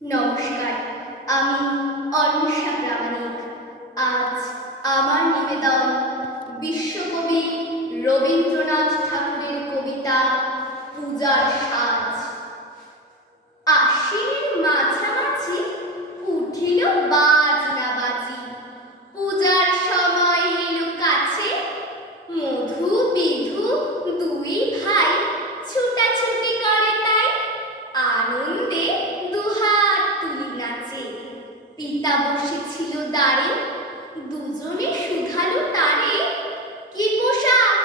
নমস্কার আমি অন্বেষা প্রামাণিক। আজ আমার নিবেদন বিশ্বকবি রবীন্দ্রনাথ ঠাকুরের কবিতা পূজার সাজ পিতা বসেছিল দাঁড়ে দুজনে শুধালো তারে, কি পোশাক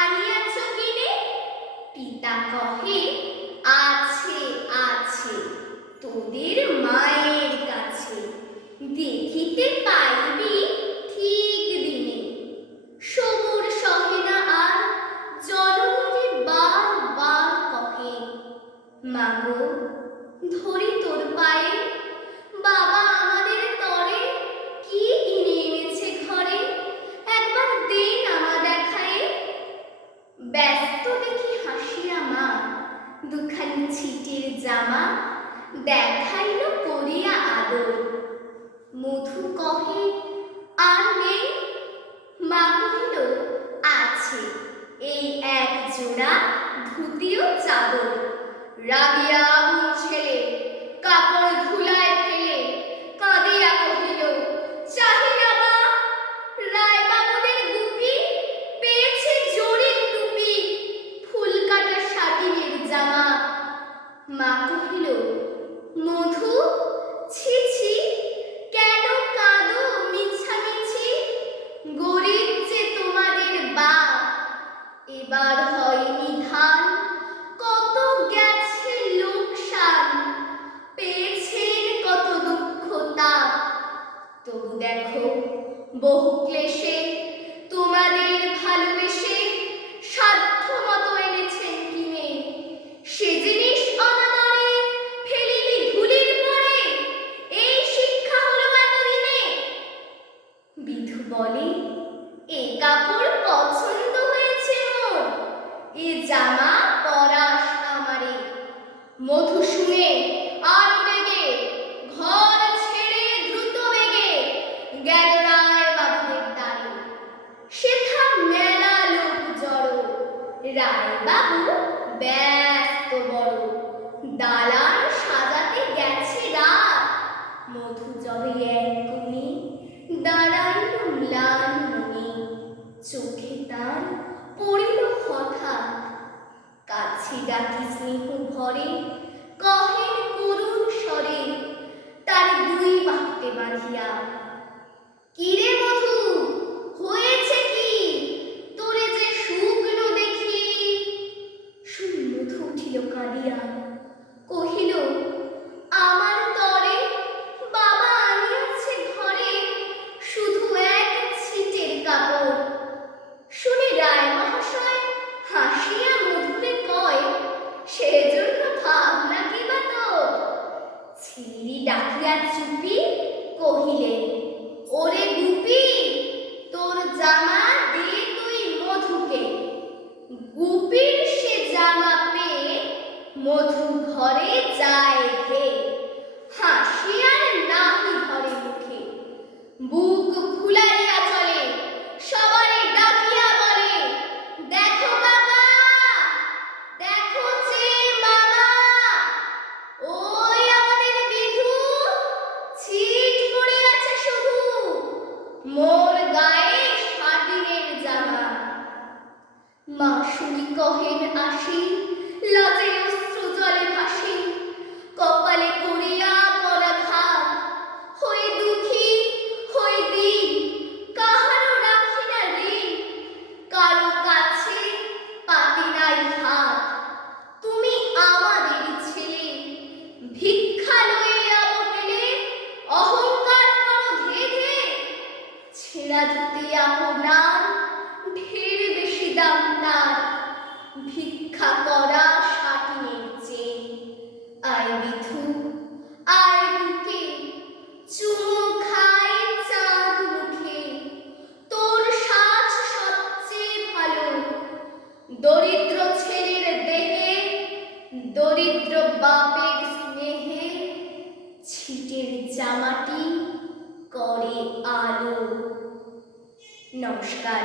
আনিয়াছ কিনে? পিতা কহে, আছে আছে, তোদের মায়ের কাছে, দেখিতে পাইবি ঠিক দিনে। সবুর সহে না আর জননীরে বার বার কহে, মাগো, ধরি তোর পায়ে বাবা আমাদের কি এনেছে ঘরে? একবার ব্যস্ত দেখি হাসিয়া মা দুখানি জামা আর নেই? আছে, এই এক জোড়া ধুতিও চাদর। রাগিয়া আগুন ছেলে কাপড় ধুলায় ফেলে কাঁদিয়া কহিল চাহিয়া মা রায় বাবুদের গুপি পেয়েছে জরির টুপি ফুল কাটা সাটিনের জামা মা কহিল মধু ছি ছি কেন কাঁদো মিছামিছি? গরিব যে তোমাদের এবার কত গেছে লোকসান কত দেখো, বহু ক্লেশে মধু শুনে আর রেগে ঘর ছেড়ে দ্রুত বেগে গেল রায় বাবুদের দ্বারে সেথা মেলা লোক জড়ো রায় বাবু ব্যস্ত বড়। দালান সাজাতে গেছে রাত, মধু জবে এক কোণে, দাঁড়াইল ম্লান মনে। চোখে তার পড়িল হঠাৎ, কাছে ডাকি স্নেহ ভরে কহেন করুণ স্বরে তার দুই বাহুতে বাঁধিয়া, কিরে মধু হয়েছে কি? তোরে যে শুকনো দেখি? শুনি মধু উঠিল কাঁদিয়া কহিল আমার তরে বাবা আনিয়াছে ঘরে শুধু এক ছিটের কাপড় শুনে রায় মহাশয় হাসিয়া মধুরে কয় সেজন্য ভাবনা কি বা তোর ছিরি ডাকিয়া চুপি কহিলেন ওরে গুপি, তোর জামা দে তুই মধুকে। গুপির সে জামা পেয়ে মধু ঘরে যায়। শুনি কহেন বাপের স্নেহে ছিটের জামাটি করে আলো। নমস্কার।